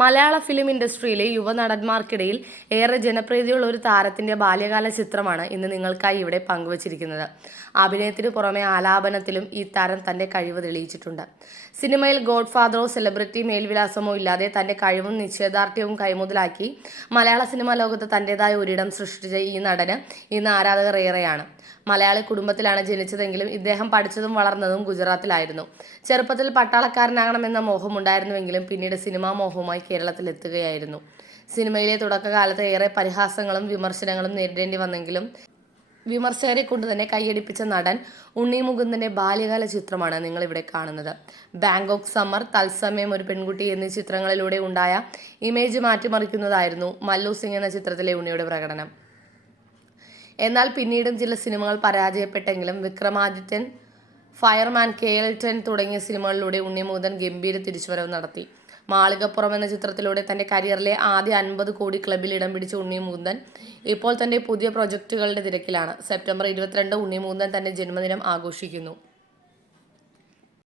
മലയാള film ഇൻഡസ്ട്രിയിലെ യുവനടന്മാർക്കിടയിൽ ഏറെ ജനപ്രീതിയുള്ള ഒരു താരത്തിന്റെ ബാല്യകാല ചിത്രമാണ് ഇന്ന് നിങ്ങൾക്കായി ഇവിടെ പങ്കുവച്ചിരിക്കുന്നത്. അഭിനയത്തിന് പുറമെ ആലാപനത്തിലും ഈ താരം തന്റെ കഴിവ് തെളിയിച്ചിട്ടുണ്ട്. സിനിമയിൽ ഗോഡ് ഫാദറോ സെലിബ്രിറ്റി മേൽവിലാസമോ ഇല്ലാതെ തന്റെ കഴിവും നിശ്ചയദാർഢ്യവും കൈമുതലാക്കി മലയാള സിനിമാ ലോകത്ത് തന്റേതായ ഒരിടം സൃഷ്ടിച്ച ഈ നടന് ഇന്ന് ആരാധകർ ഏറെയാണ്. മലയാളി കുടുംബത്തിലാണ് ജനിച്ചതെങ്കിലും ഇദ്ദേഹം പഠിച്ചതും വളർന്നതും ഗുജറാത്തിലായിരുന്നു. ചെറുപ്പത്തിൽ പട്ടാളക്കാരനാകണമെന്ന മോഹമുണ്ടായിരുന്നുവെങ്കിലും പിന്നീട് സിനിമാ മോഹവുമായി കേരളത്തിലെത്തുകയായിരുന്നു. സിനിമയിലെ തുടക്കകാലത്ത് ഏറെ പരിഹാസങ്ങളും വിമർശനങ്ങളും നേരിടേണ്ടി വന്നെങ്കിലും വിമർശകരെ കൊണ്ട് തന്നെ കൈയടിപ്പിച്ച നടൻ ഉണ്ണി മുകുന്ദന്റെ ബാല്യകാല ചിത്രമാണ് നിങ്ങൾ ഇവിടെ കാണുന്നത്. ബാങ്കോക്ക് സമ്മർ തത്സമയം ഒരു പെൺകുട്ടി എന്നീ ചിത്രങ്ങളിലൂടെ ഉണ്ടായ ഇമേജ് മാറ്റിമറിക്കുന്നതായിരുന്നു മല്ലു സിംഗ് എന്ന ചിത്രത്തിലെ ഉണ്ണിയുടെ പ്രകടനം. എന്നാൽ പിന്നീടും ചില സിനിമകൾ പരാജയപ്പെട്ടെങ്കിലും Vikramadithyan fireman K L ten തുടങ്ങിയ സിനിമകളിലൂടെ ഉണ്ണിമൂതൻ ഗംഭീര തിരിച്ചുവരവ് നടത്തി. മാളികപ്പുറം എന്ന ചിത്രത്തിലൂടെ തന്റെ കരിയറിലെ ആദ്യ അൻപത് കോടി ക്ലബിൽ ഇടം പിടിച്ച ഉണ്ണിമൂതൻ ഇപ്പോൾ തന്റെ പുതിയ പ്രൊജക്ടുകളുടെ തിരക്കിലാണ്. സെപ്റ്റംബർ ഇരുപത്തിരണ്ട് ഉണ്ണിമൂതൻ തന്റെ ജന്മദിനം ആഘോഷിക്കുന്നു.